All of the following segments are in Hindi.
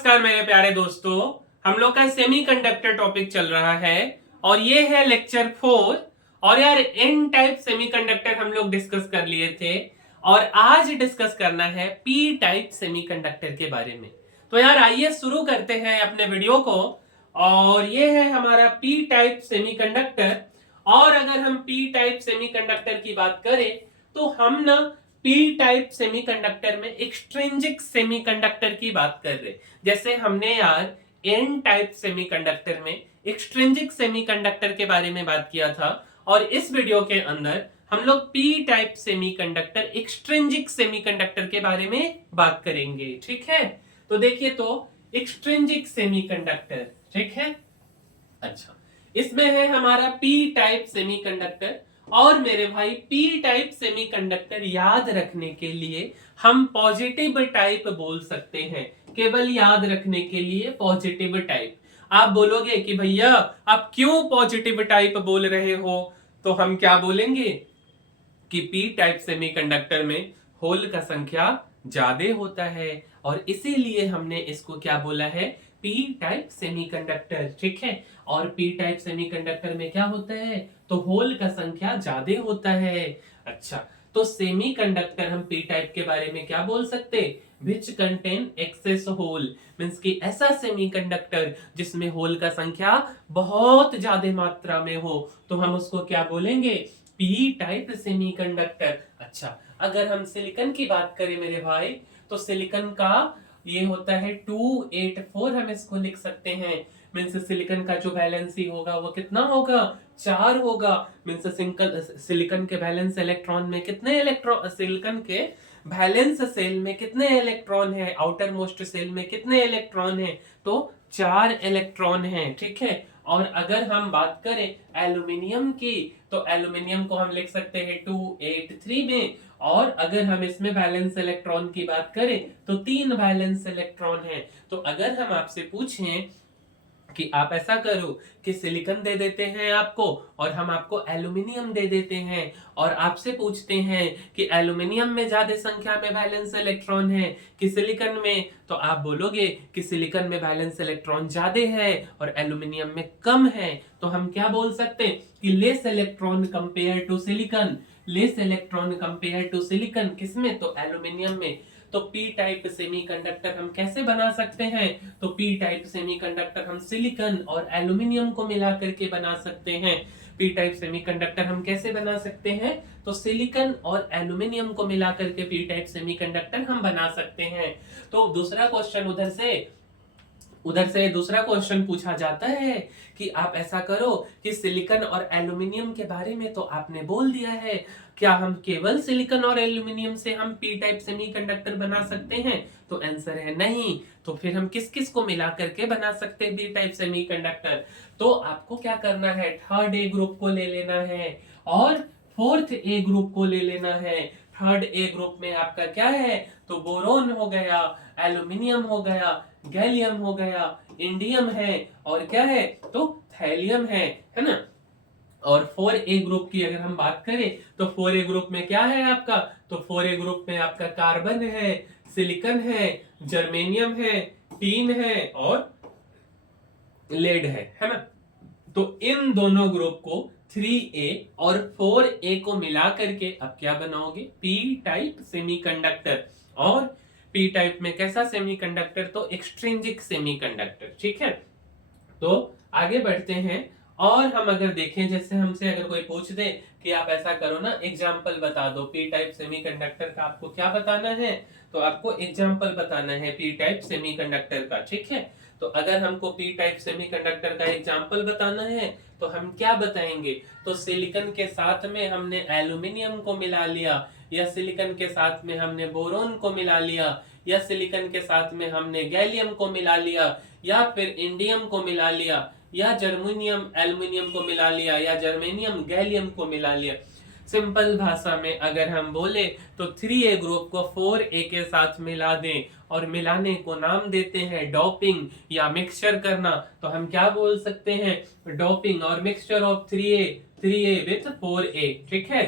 नमस्कार मेरे प्यारे दोस्तों, हम लोग का सेमीकंडक्टर टॉपिक चल रहा है और ये है लेक्चर 4। और यार एन टाइप सेमीकंडक्टर हम लोग डिस्कस कर लिए थे और आज डिस्कस करना है पी टाइप सेमीकंडक्टर के बारे में। तो यार आइए शुरू करते हैं अपने वीडियो को। और ये है हमारा पी टाइप सेमीकंडक्टर। और अगर हम पी टाइप सेमीकंडक्टर की बात करें तो हम ना पी टाइप सेमीकंडक्टर में एक्सट्रिंसिक सेमीकंडक्टर की बात कर रहे। जैसे हमने यार एन टाइप सेमीकंडक्टर में एक्सट्रिंसिक सेमीकंडक्टर के बारे में बात किया था और इस वीडियो के अंदर हम लोग P type semiconductor extrinsic semiconductor के बारे में बात करेंगे। ठीक है, तो देखिए तो एक्सट्रिंसिक सेमीकंडक्टर, ठीक है। अच्छा, इसमें है हमारा पी टाइप सेमीकंडक्टर। और मेरे भाई पी टाइप सेमीकंडक्टर याद रखने के लिए हम पॉजिटिव टाइप बोल सकते हैं, केवल याद रखने के लिए पॉजिटिव टाइप। आप बोलोगे कि भैया आप क्यों पॉजिटिव टाइप बोल रहे हो, तो हम क्या बोलेंगे कि पी टाइप सेमीकंडक्टर में होल का संख्या ज्यादा होता है और इसीलिए हमने इसको क्या बोला है, पी टाइप सेमीकंडक्टर। ठीक है, और पी टाइप सेमीकंडक्टर में क्या होता है, तो होल का संख्या ज्यादा होता है। अच्छा, तो सेमीकंडक्टर हम पी टाइप के बारे में क्या बोल सकते, which contain excess hole, means कि ऐसा सेमीकंडक्टर जिसमें होल का संख्या बहुत ज्यादा मात्रा में हो, तो हम उसको क्या बोलेंगे, पी टाइप सेमीकंडक्टर। अच्छा, अगर हम सिलिकॉन की बात करें मेरे भाई, तो सिलिकॉन का ये होता है 284, हम इसको लिख सकते हैं। मींस सिलिकॉन का जो वैलेंसी होगा वो कितना होगा, 4 होगा। मींस सिलिकॉन के वैलेंस इलेक्ट्रॉन में कितने इलेक्ट्रॉन, सिलिकॉन के वैलेंस सेल में कितने इलेक्ट्रॉन है, आउटर मोस्ट सेल में कितने इलेक्ट्रॉन है, तो 4 इलेक्ट्रॉन है। ठीक है, और अगर हम बात करें एल्यूमिनियम की, तो एल्यूमिनियम को हम लिख सकते हैं 283 में। और अगर हम इसमें वैलेंस इलेक्ट्रॉन की बात करें तो 3 वैलेंस इलेक्ट्रॉन है। तो अगर हम आपसे पूछें कि आप ऐसा करो कि सिलिकॉन दे देते हैं आपको और हम आपको एल्यूमिनियम दे देते हैं और आपसे पूछते हैं कि एल्यूमिनियम में ज्यादा संख्या में वैलेंस इलेक्ट्रॉन है कि सिलिकॉन में, तो आप बोलोगे कि सिलिकॉन में वैलेंस इलेक्ट्रॉन ज्यादा है और एल्यूमिनियम में कम है। तो हम क्या बोल सकते हैं कि less electron compare to silicon, less electron compare to silicon, किसमें, तो एल्यूमिनियम में। तो पी टाइप सेमीकंडक्टर हम कैसे बना सकते हैं, तो पी टाइप सेमीकंडक्टर हम सिलिकॉन और एल्यूमिनियम को मिला करके बना सकते हैं। पी टाइप सेमीकंडक्टर हम कैसे बना सकते हैं, तो सिलिकॉन और एल्यूमिनियम को मिला करके पी टाइप सेमीकंडक्टर हम बना सकते हैं। तो दूसरा क्वेश्चन उधर से दूसरा क्वेश्चन पूछा जाता है कि आप ऐसा करो कि सिलिकॉन और एल्यूमिनियम के बारे में तो आपने बोल दिया है, क्या हम केवल सिलिकॉन और एल्यूमिनियम से हम पी टाइप सेमीकंडक्टर बना सकते हैं, तो आंसर है नहीं। तो फिर हम किस किस को मिला करके बना सकते हैं पी टाइप सेमीकंडक्टर, तो आपको क्या करना है, थर्ड ए ग्रुप को ले लेना है और फोर्थ ए ग्रुप को ले लेना है। थर्ड ए ग्रुप में आपका क्या है, तो बोरोन हो गया, एल्यूमिनियम हो गया, गैलियम हो गया, इंडियम है और क्या है, तो थैलियम है ना। और 4A ग्रुप की अगर हम बात करें तो 4A ग्रुप में क्या है आपका, तो 4A ग्रुप में आपका कार्बन है, सिलिकॉन है, जर्मेनियम है, टीन है और लेड है ना। तो इन दोनों ग्रुप को 3A और 4A को मिला करके अब क्या बनाओगे, पी टाइप सेमीकंडक्टर। और पी टाइप में कैसा सेमीकंडक्टर, तो एक्सट्रिंसिक सेमीकंडक्टर। ठीक है, तो आगे बढ़ते हैं। और हम अगर देखें, जैसे हमसे अगर कोई पूछ दे कि आप ऐसा करो ना, एग्जाम्पल बता दो पी टाइप सेमीकंडक्टर का, आपको क्या बताना है, तो आपको एग्जाम्पल बताना है पी टाइप सेमीकंडक्टर का। ठीक है, तो अगर हमको पी टाइप सेमीकंडक्टर का एग्जाम्पल बताना है तो हम क्या बताएंगे, तो सिलिकॉन के साथ में हमने एल्यूमिनियम को मिला लिया, या सिलिकॉन के साथ में हमने बोरोन को मिला लिया, या सिलिकॉन के साथ में हमने गैलियम को मिला लिया, या फिर इंडियम को मिला लिया, या जर्मेनियम एल्यूमिनियम को मिला लिया, या जर्मेनियम गैलियम को मिला लिया। सिंपल भाषा में अगर हम बोले तो 3A ग्रुप को 4A के साथ मिला दें और मिलाने को नाम देते हैं डोपिंग या मिक्सचर करना, तो हम क्या बोल सकते हैं, डोपिंग और mixture of 3A with 4A। ठीक है,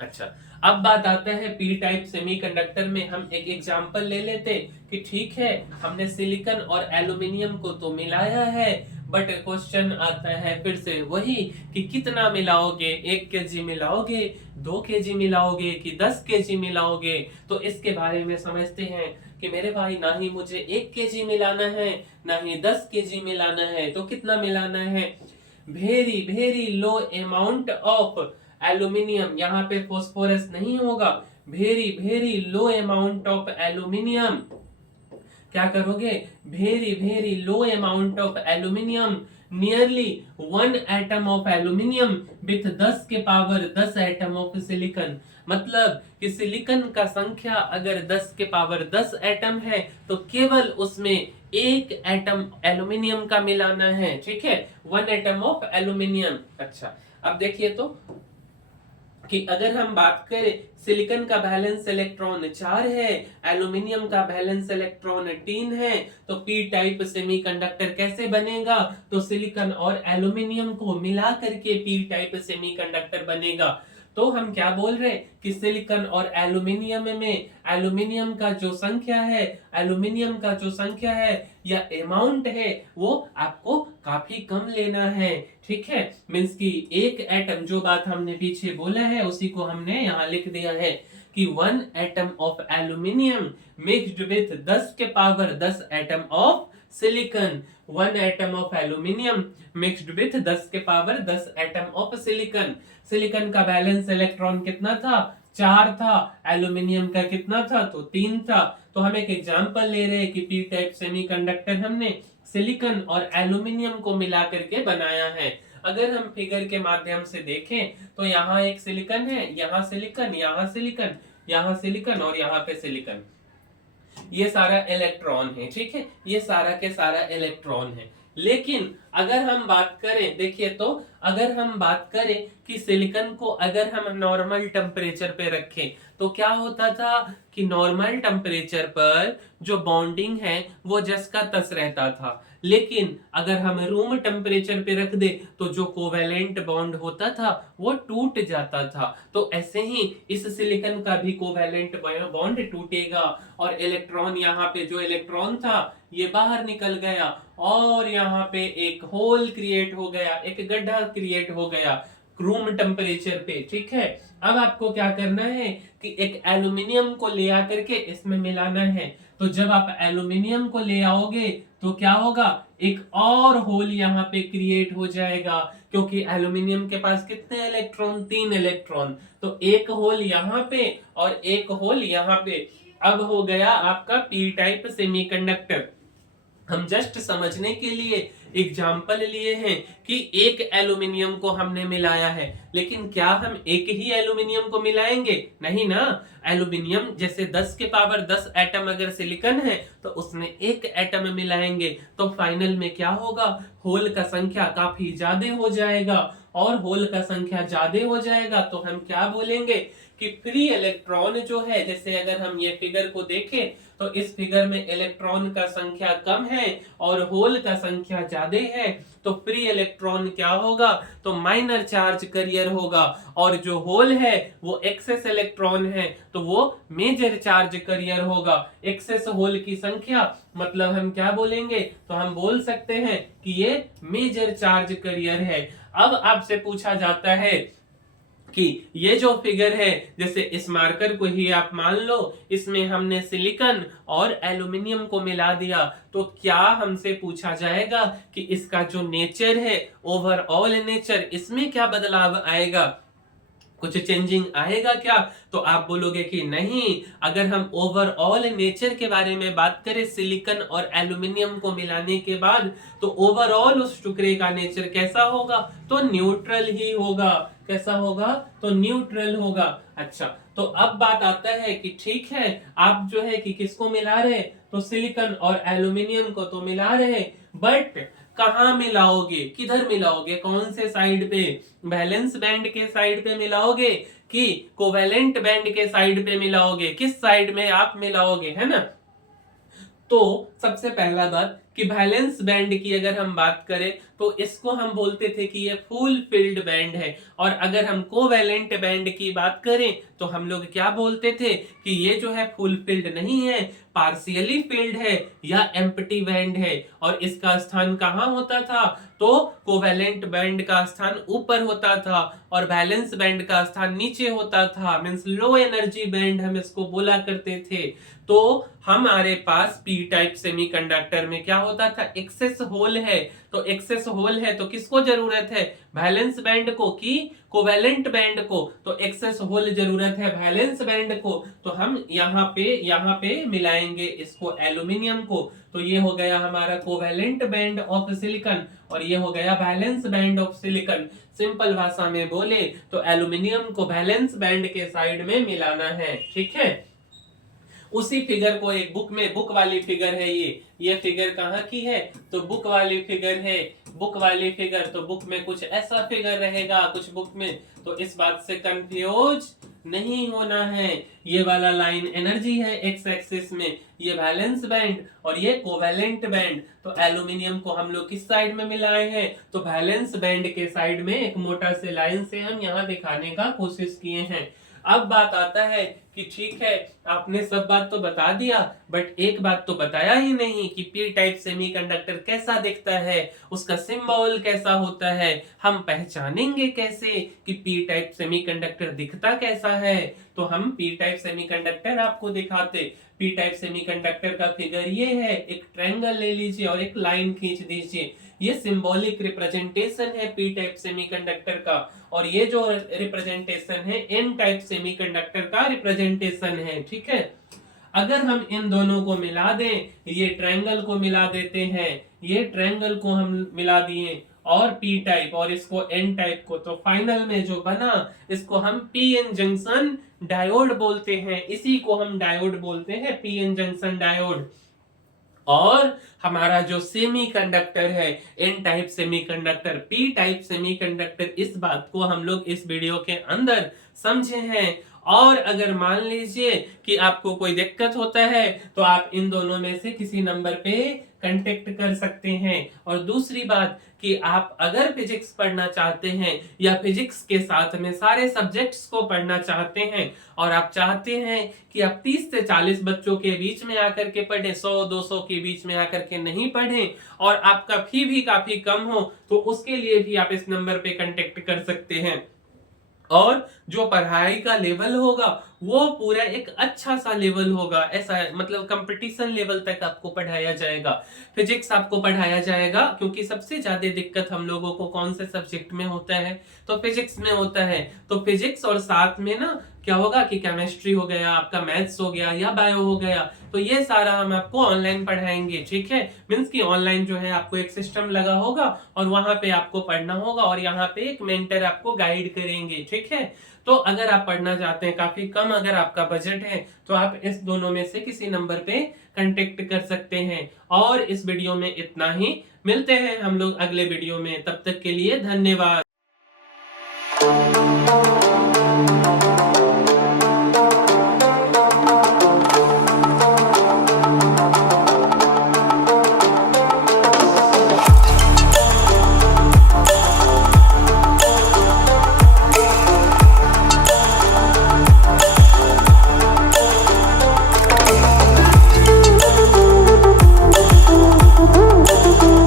अच्छा अब बात आता है पी टाइप सेमीकंडक्टर में हम एक एग्जांपल ले लेते कि ठीक है हमने सिलिकॉन और एल्यूमिनियम को तो मिलाया है, बट क्वेश्चन आता है फिर से वही कि कितना मिलाओगे, 1 kg मिलाओगे, 2 kg मिलाओगे कि 10 kg मिलाओगे। तो इसके बारे में समझते हैं कि मेरे भाई ना ही मुझे 1 kg मिलाना है ना ही 10 kg मिलाना है, तो कितना मिलाना है, very very low amount of aluminium, यहाँ पे फॉस्फोरस नहीं होगा, very very low amount of aluminium. क्या करोगे, very very low amount of aluminium, nearly 1 atom of aluminium with 10 के पावर 10 एटम ऑफ सिलिकॉन। मतलब कि सिलिकॉन का संख्या अगर 10 के पावर 10 एटम है तो केवल उसमें 1 एटम एल्यूमिनियम का मिलाना है, ठीक है, 1 एटम ऑफ एल्यूमिनियम। अच्छा अब देखिए तो कि अगर हम बात करें सिलिकॉन का बैलेंस इलेक्ट्रॉन 4 है, एल्यूमिनियम का बैलेंस इलेक्ट्रॉन 3 है, तो पी टाइप सेमीकंडक्टर कैसे बनेगा, तो सिलिकॉन और एल्यूमिनियम को मिला करके पी टाइप सेमीकंडक्टर बनेगा। तो हम क्या बोल रहे हैं कि सिलिकॉन और एल्यूमिनियम में एल्यूमिनियम का जो संख्या है, एल्यूमिनियम का जो संख्या है या अमाउंट है वो आपको काफी कम लेना है, ठीक है, मींस कि एक एटम, जो बात हमने पीछे बोला है उसी को हमने यहाँ लिख दिया है कि 1 atom of aluminium mixed with 10 के power 10 atom of silicon, 1 atom of aluminium mixed with 10 के power 10 atom of silicon. Silicon का बैलेंस इलेक्ट्रॉन कितना था, 4 था, एल्यूमिनियम का कितना था, तो 3 था। तो हम एक एग्जांपल ले रहे हैं कि पी टाइप सेमीकंडक्टर हमने सिलिकॉन और एल्यूमिनियम को मिला करके बनाया है। अगर हम फिगर के माध्यम से देखें तो यहाँ एक सिलिकॉन है, यहाँ सिलिकॉन, यहाँ सिलिकॉन, यहाँ सिलिकॉन और यहाँ पे सिलिकॉन, ये सारा इलेक्ट्रॉन है, ठीक है, ये सारा के सारा इलेक्ट्रॉन है। लेकिन अगर हम बात करें, देखिए तो अगर हम बात करें कि सिलिकॉन को अगर हम नॉर्मल टेम्परेचर पे रखें तो क्या होता था कि नॉर्मल टेम्परेचर पर जो बॉन्डिंग है वो जस का तस रहता था, लेकिन अगर हम रूम टेम्परेचर पे रख दे तो जो कोवेलेंट बॉन्ड होता था वो टूट जाता था। तो ऐसे ही इस सिलिकॉन का भी कोवेलेंट बॉन्ड टूटेगा और इलेक्ट्रॉन, यहाँ पे जो इलेक्ट्रॉन था ये बाहर निकल गया और यहाँ पे एक होल क्रिएट हो गया, एक गड्ढा क्रिएट हो गया रूम टेम्परेचर पे, ठीक है। अब आपको क्या करना है कि एक एल्यूमिनियम को ले आकर के इसमें मिलाना है। तो जब आप एल्यूमिनियम को ले आओगे तो क्या होगा, एक और होल यहाँ पे क्रिएट हो जाएगा, क्योंकि एल्यूमिनियम के पास कितने इलेक्ट्रॉन, 3 इलेक्ट्रॉन, तो एक होल यहाँ पे और एक होल यहाँ पे। अब हो गया आपका पी टाइप सेमीकंडक्टर। हम जस्ट समझने के लिए एग्जाम्पल लिए हैं कि एक एल्यूमिनियम को हमने मिलाया है, लेकिन क्या हम एक ही एल्यूमिनियम को मिलाएंगे, नहीं ना। एल्यूमिनियम जैसे 10 के पावर 10 एटम अगर सिलिकॉन है तो उसमें एक एटम मिलाएंगे तो फाइनल में क्या होगा, होल का संख्या काफी ज्यादा हो जाएगा, और होल का संख्या ज्यादा हो जाएगा तो हम क्या बोलेंगे कि फ्री इलेक्ट्रॉन जो है, जैसे अगर हम ये फिगर को देखें तो इस फिगर में इलेक्ट्रॉन का संख्या कम है और होल का संख्या ज्यादा है, तो फ्री इलेक्ट्रॉन क्या होगा, तो माइनर चार्ज करियर होगा, और जो होल है वो एक्सेस इलेक्ट्रॉन है तो वो मेजर चार्ज करियर होगा। एक्सेस होल की संख्या मतलब हम क्या बोलेंगे, तो हम बोल सकते हैं कि ये मेजर चार्ज करियर है। अब आपसे पूछा जाता है कि ये जो फिगर है, जैसे इस मार्कर को ही आप मान लो, इसमें हमने सिलिकॉन और एल्यूमिनियम को मिला दिया, तो क्या हमसे पूछा जाएगा कि इसका जो नेचर है, ओवरऑल नेचर, इसमें क्या बदलाव आएगा, कुछ चेंजिंग आएगा क्या, तो आप बोलोगे कि नहीं। अगर हम ओवरऑल नेचर के बारे में बात करें सिलिकॉन और एल्यूमिनियम को मिलाने के बाद, तो ओवरऑल उस टुकड़े का नेचर कैसा होगा, तो न्यूट्रल ही होगा। कैसा होगा, तो न्यूट्रल होगा। अच्छा, तो अब बात आता है कि ठीक है आप जो है कि किसको मिला रहे, तो सिलिकॉन और एल्यूमिनियम को तो मिला रहे, बट कहाँ मिलाओगे, किधर मिलाओगे, कौन से साइड पे, वैलेंस बैंड के साइड पे मिलाओगे कि कोवेलेंट बैंड के साइड पे मिलाओगे, किस साइड में आप मिलाओगे, है ना। तो सबसे पहला बात कि वैलेंस बैंड की अगर हम बात करें तो इसको हम बोलते थे कि ये फुल फिल्ड बैंड है। और अगर हम कोवैलेंट बैंड की बात करें तो हम लोग क्या बोलते थे कि ये जो है फुल फिल्ड नहीं है, पार्शियली फिल्ड है या एम्प्टी बैंड है। और इसका स्थान कहाँ होता था? तो कोवैलेंट बैंड का स्थान ऊपर होता था और वैलेंस बैंड का स्थान नीचे होता था, मींस लो एनर्जी बैंड हम इसको बोला करते थे। तो हमारे पास पी टाइप सेमीकंडक्टर में क्या होता था? एक्सेस होल है। तो एक्सेस होल है तो किसको जरूरत है? वैलेंस बैंड को कि कोवैलेंट बैंड को? तो एक्सेस होल जरूरत है वैलेंस बैंड को। तो हम यहाँ पे मिलाएंगे इसको एल्यूमिनियम को। तो ये हो गया हमारा कोवैलेंट बैंड ऑफ सिलिकॉन और ये हो गया valence band of silicon. Simple भाषा में बोले तो एल्यूमिनियम को वैलेंस बैंड के साइड में मिलाना है, ठीक है। उसी फिगर को एक बुक वाली फिगर है ये फिगर कहाँ की है? तो बुक वाली फिगर है। बुक वाली फिगर तो बुक में कुछ ऐसा फिगर रहेगा, कुछ बुक में। तो इस बात से कंफ्यूज नहीं होना है। ये वाला लाइन एनर्जी है एक्स एक्सिस में, ये वैलेंस बैंड और ये कोवैलेंट बैंड। तो एल्यूमिनियम को हम लोग किस साइड में मिलाए हैं? तो वैलेंस बैंड के साइड में एक मोटा से लाइन से हम यहाँ दिखाने का कोशिश किए हैं। अब बात आता है कि ठीक है, आपने सब बात तो बता दिया, बट एक बात तो बताया ही नहीं कि पी टाइप सेमीकंडक्टर कैसा दिखता है, उसका सिंबल कैसा होता है, हम पहचानेंगे कैसे कि पी टाइप सेमीकंडक्टर दिखता कैसा है। तो हम पी टाइप सेमीकंडक्टर आपको दिखाते। पी टाइप सेमीकंडक्टर का फिगर ये है, एक ट्रायंगल ले लीजिए और एक लाइन खींच दीजिए। ये सिंबॉलिक रिप्रेजेंटेशन है पी टाइप सेमीकंडक्टर का, और ये जो रिप्रेजेंटेशन है एन टाइप सेमीकंडक्टर का रिप्रेजेंटेशन है, ठीक है। अगर हम इन दोनों को मिला दें, ये ट्रायंगल को मिला देते हैं, ये ट्रायंगल को हम मिला दिए और पी टाइप और इसको एन टाइप को, तो फाइनल में जो बना इसको हम पी एन जंक्शन डायोड बोलते हैं। इसी को हम डायोड बोलते हैं, पी एन जंक्शन डायोड। और हमारा जो सेमीकंडक्टर है N type semiconductor, P type semiconductor, इस बात को हम लोग इस वीडियो के अंदर समझे हैं। और अगर मान लीजिए कि आपको कोई दिक्कत होता है तो आप इन दोनों में से किसी नंबर पे कांटेक्ट कर सकते हैं। और दूसरी बात कि आप अगर फिजिक्स पढ़ना चाहते हैं या फिजिक्स के साथ में सारे सब्जेक्ट्स को पढ़ना चाहते हैं और आप चाहते हैं कि आप 30 से 40 बच्चों के बीच में आकर के पढ़ें, 100-200 के बीच में आकर के नहीं पढ़ें, और आपका फी भी काफी कम हो, तो उसके लिए भी आप इस नंबर पे कांटेक्ट कर सकते हैं। और जो पढ़ाई का लेवल होगा वो पूरा एक अच्छा सा लेवल होगा, ऐसा मतलब कंपटीशन लेवल तक आपको पढ़ाया जाएगा। फिजिक्स आपको पढ़ाया जाएगा क्योंकि सबसे ज्यादा दिक्कत हम लोगों को कौन से सब्जेक्ट में होता है? तो फिजिक्स में होता है। तो फिजिक्स और साथ में ना क्या होगा कि केमिस्ट्री हो गया, आपका मैथ्स हो गया या बायो हो गया, तो ये सारा हम आपको ऑनलाइन पढ़ाएंगे, ठीक है। मींस कि ऑनलाइन जो है आपको एक सिस्टम लगा होगा और वहां पे आपको पढ़ना होगा और यहाँ पे एक मेंटर आपको गाइड करेंगे, ठीक है। तो अगर आप पढ़ना चाहते हैं, काफी कम अगर आपका बजट है, तो आप इस दोनों में से किसी नंबर पे कांटेक्ट कर सकते हैं। और इस वीडियो में इतना ही, मिलते हैं हम लोग अगले वीडियो में, तब तक के लिए धन्यवाद।